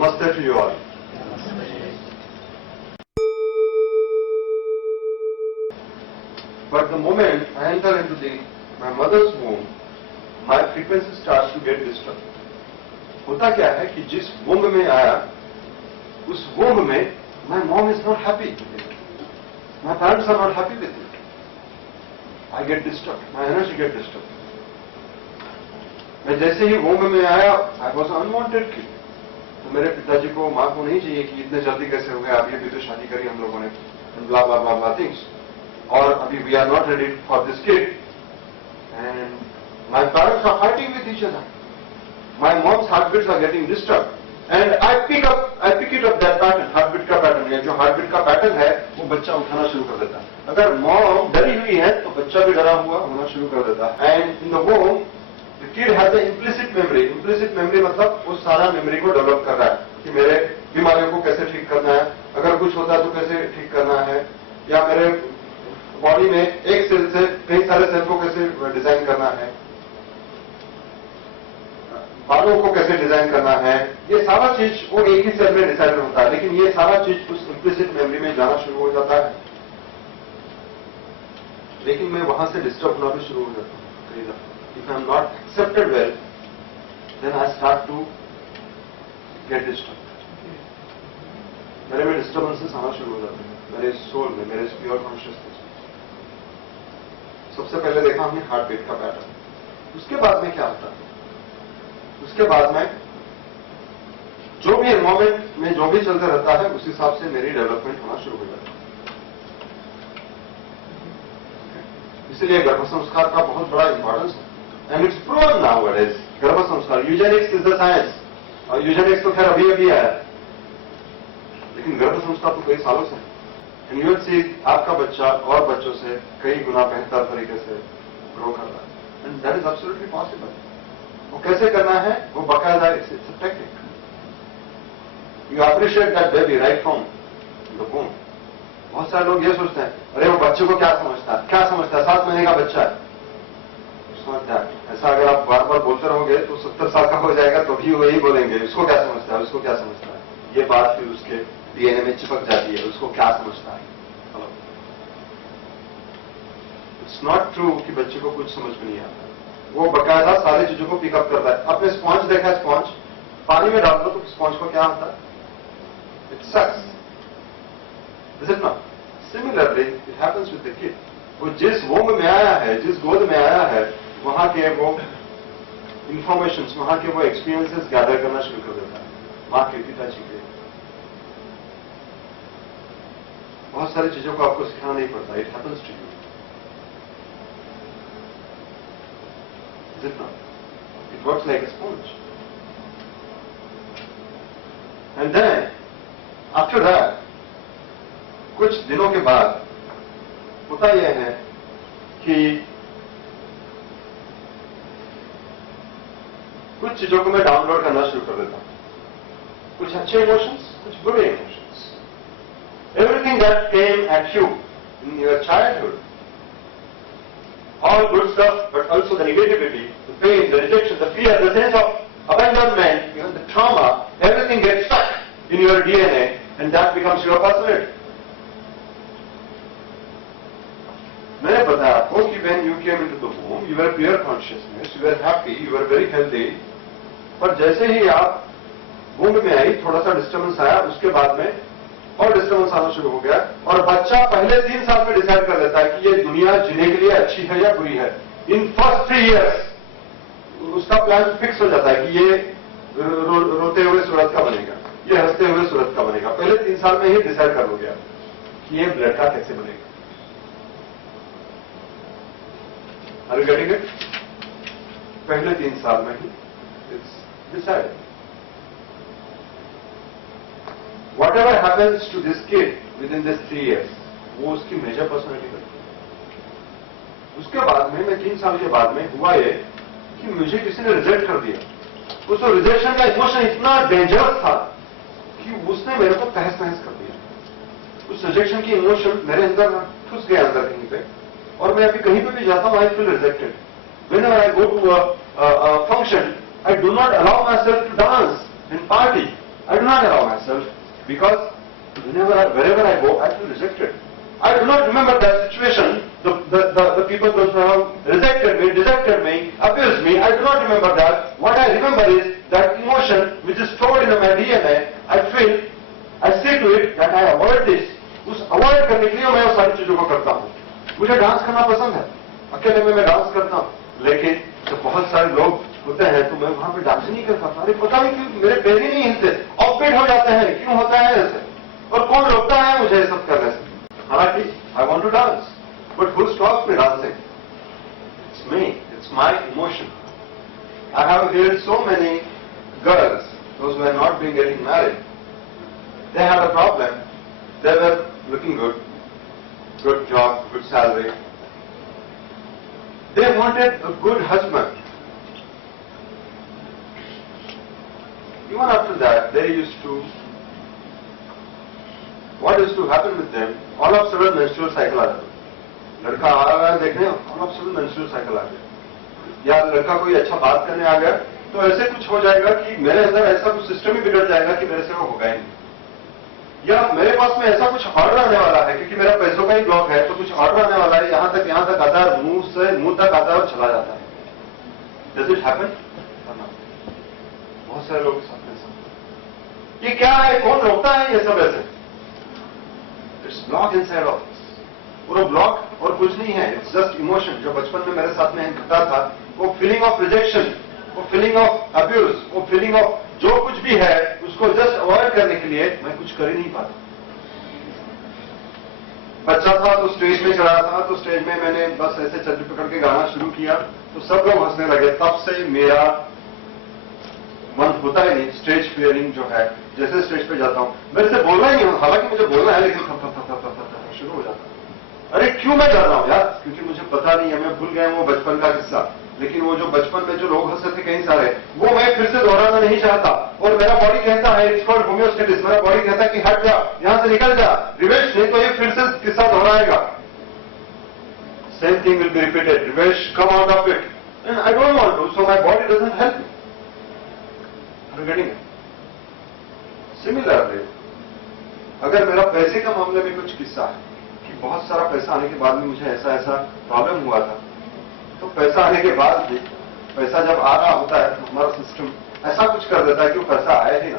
Namaste to you all. But the moment I enter into my mother's womb, my frequency starts to get disturbed. होता क्या है कि जिस womb में आया, उस womb में my mom is not happy with it. My parents are not happy with it. I get disturbed. My energy get disturbed. मैं जैसे ही womb में आया, I was unwanted kid. तो मेरे पिताजी को, माँ को नहीं चाहिए कि इतने जल्दी कैसे हो गया, अभी अभी तो शादी करी हम लोगों ने, blah blah blah blah things. और अभी we are not ready for this kid. And my parents are fighting with each other. My mom's heartbeats are getting disturbed. And I pick it up that pattern, heartbeat का pattern. ये जो heartbeat का pattern है, वो बच्चा उठाना शुरू कर देता है. अगर mom डरी हुई है, तो बच्चा भी डरा हुआ होना शुरू कर देता है. And in the womb, the kid has an implicit memory. Implicit memory मतलब वो सारा memory को develop कर रहा है कि मेरे बीमारियों को कैसे ठीक करना है, अगर कुछ होता है तो कैसे ठीक करना है, या मेरे बॉडी में एक सेल से कई सारे सेल को कैसे डिजाइन करना है, बालों को कैसे डिजाइन करना है, ये सारा चीज वो एक ही सेल में डिसाइड होता है. लेकिन ये सारा चीज उस इम्प्लिसिट मेमोरी में जाना शुरू हो जाता है. लेकिन मैं वहां से डिस्टर्ब होना भी शुरू हो जाता हूं कई दफा. If I am not accepted well, then I start to get disturb. मेरे में डिस्टर्बेंसेस आना शुरू हो जाते हैं, मेरे सोल में, मेरे प्योर कॉन्शियसनेस. सबसे पहले देखा हमने हार्ट बीट का पैटर्न. उसके बाद में क्या होता है, उसके बाद में जो भी एनवायरमेंट में जो भी चलता रहता है, उस हिसाब से मेरी डेवलपमेंट होना शुरू हो जाती है. इसलिए गर्भ संस्कार का बहुत बड़ा इंपॉर्टेंस है. And it's proven nowadays. गर्भ संस्कार, यूजेनिक्स इज द साइंस. और यूजेनिक्स तो खैर अभी अभी आया, लेकिन गर्भ संस्कार तो कई सालों से. एंड यू विल सी आपका बच्चा और बच्चों से कई गुना बेहतर तरीके से ग्रो कर रहा है. And that is absolutely possible. वो कैसे करना है, वो बकायदा it's a technique. You appreciate that baby right from the वूम. बहुत सारे लोग ये सोचते हैं, अरे वो बच्चे को क्या समझता है, 7 महीने का बच्चा है, समझता है. ऐसा अगर आप बार बार बोलते रहोगे तो 70 साल का हो जाएगा तो भी वही बोलेंगे, उसको क्या समझता है, उसको क्या समझता है. ये बात फिर उसके डीएनए में चिपक जाती है, उसको क्या समझता है. इट्स नॉट ट्रू कि बच्चे को कुछ समझ में नहीं आता. वो बकायदा सारी चीजों को पिकअप करता है. आपने स्पॉन्ज देखा है, स्पॉन्ज पानी में डाल दो तो स्पॉन्ज को क्या होता है, it sucks. Is it not? Similarly it happens with the kid. वो जिस वोम में आया है, जिस गोद में आया है, वहां के वो इंफॉर्मेशन, वहां के वो एक्सपीरियंसेस गैदर करना शुरू कर देता है. मां के, पिताजी के, बहुत सारी चीजों को आपको सिखाना नहीं पड़ता. It happens to you. Is it not? It works like a sponge. And then, after that, कुछ दिनों के बाद होता यह है कि कुछ चीजों को मैं डाउनलोड करना शुरू कर देता हूं. कुछ अच्छे इमोशंस, कुछ बुरे emotions. Everything that came at you in your childhood, all good stuff, but also the negativity, the pain, the rejection, the fear, the sense of abandonment, even the trauma, everything gets stuck in your DNA, and that becomes your personality. मैंने बताया आपको कि when you came into the womb, you were pure consciousness, you were happy, you were very healthy. पर जैसे ही आप womb में आई, थोड़ा सा डिस्टर्बेंस आया, उसके बाद में और डिस्टर्बेंस आना शुरू हो गया. और बच्चा पहले 3 साल में डिसाइड कर लेता है कि ये दुनिया जीने के लिए अच्छी है या बुरी है. इन फर्स्ट 3 years उसका प्लान फिक्स हो जाता है कि ये रोते हुए सूरत का बनेगा, ये हंसते हुए सूरत का बनेगा. पहले 3 साल में ही डिसाइड कर हो गया कि ये लड़का कैसे बनेगा. Are you getting it? पहले 3 साल में ही it's decide. Whatever happens to this kid within this 3 years, वो उसकी मेजर पर्सनैलिटी बनती है. उसके बाद में, मैं 3 साल के बाद में हुआ ये कि मुझे किसी ने रिजेक्ट कर दिया. उस रिजेक्शन का इमोशन इतना डेंजरस था कि उसने मेरे को तहस नहस कर दिया. उस रिजेक्शन की इमोशन मेरे अंदर घुस गया अंदर कहीं पे. और मैं अभी कहीं पे भी जाता हूं, I feel rejected. Whenever I go to a function, I do not allow myself to dance and party. I do not allow myself because wherever I go, I feel rejected. I do not remember that situation, the people those who have rejected me, abused me. I do not remember that. What I remember is that emotion which is stored in my DNA. I say to it that I avoid this. उस avoid करने के लिए मैं उस सारी चीजों को करता हूं. मुझे डांस करना पसंद है, अकेले में मैं डांस करता हूं, लेकिन जब बहुत सारे लोग होते हैं तो मैं वहां पे डांस नहीं कर पाता. अरे पता नहीं क्यों मेरे पैर ही नहीं हिलते, ऑफबीट हो जाते हैं. क्यों होता है ऐसे और कौन रोकता है मुझे ये सब करने से? हालांकि I want to dance, but who stops me dancing? It's me, it's my emotion. I have heard so many girls, those who are not being getting married, they had a problem. They were looking good job, good salary. They wanted a good husband. Even after that, they used to, what used to happen with them, all of a sudden menstrual cycle आ जाता. लड़का आ रहा है देखने, all of a sudden menstrual cycle आ गया. या लड़का कोई अच्छा बात करने आ गया तो ऐसे कुछ हो जाएगा कि मेरे अंदर ऐसा कुछ सिस्टम ही बिगड़ जाएगा कि मेरे से वो होगा ही नहीं. या मेरे पास में ऐसा कुछ ऑर्डर आने वाला है क्योंकि मेरा पैसों का ही ब्लॉक है, तो कुछ ऑर्डर आने वाला है, यहां तक आता है, मुंह से मुंह तक आता है और चला जाता है. Does it happen? बहुत सारे लोग साथ में. ये क्या है, कौन रोकता है ये सब ऐसे? It's block inside of us. पूरा ब्लॉक और कुछ नहीं है, इट्स जस्ट इमोशन. जो बचपन में मेरे साथ में घटता था, वो फीलिंग ऑफ रिजेक्शन, वो फीलिंग ऑफ अब्यूज, वो फीलिंग ऑफ जो कुछ भी है उसको जस्ट अवॉइड करने के लिए मैं कुछ कर ही नहीं पाता. बच्चा था तो स्टेज में चढ़ा था, तो स्टेज में मैंने बस ऐसे चड्डी पकड़ के गाना शुरू किया तो सब लोग हंसने लगे. तब से मेरा मन होता ही नहीं, स्टेज फियरिंग जो है. जैसे स्टेज पे जाता हूं, मेरे से बोलना ही नहीं, हालांकि मुझे बोलना है, लेकिन शुरू हो जाता है. अरे क्यों मैं जा रहा हूं यार? क्योंकि मुझे पता नहीं है, मैं भूल गया वो बचपन का किस्सा. लेकिन वो जो बचपन में जो लोग हंसते थे कई सारे, वो मैं फिर से दोहराना नहीं चाहता. और मेरा बॉडी कहता है, इट्स कॉल्ड होम्योस्टेटिस, मेरा बॉडी कहता है कि हट जा, यहां से निकल जा, रिवेश नहीं तो ये फिर से किस्सा दोहराएगा. Same thing will be repeated, Rivesh come out of it, and I don't want to, so my body doesn't help me. Getting similarly, अगर मेरा पैसे का मामले में कुछ किस्सा है कि बहुत सारा पैसा आने के बाद में मुझे ऐसा प्रॉब्लम हुआ था, तो पैसा आने के बाद भी, पैसा जब आ रहा होता है तो हमारा सिस्टम ऐसा कुछ कर देता है कि वो पैसा आया ही ना.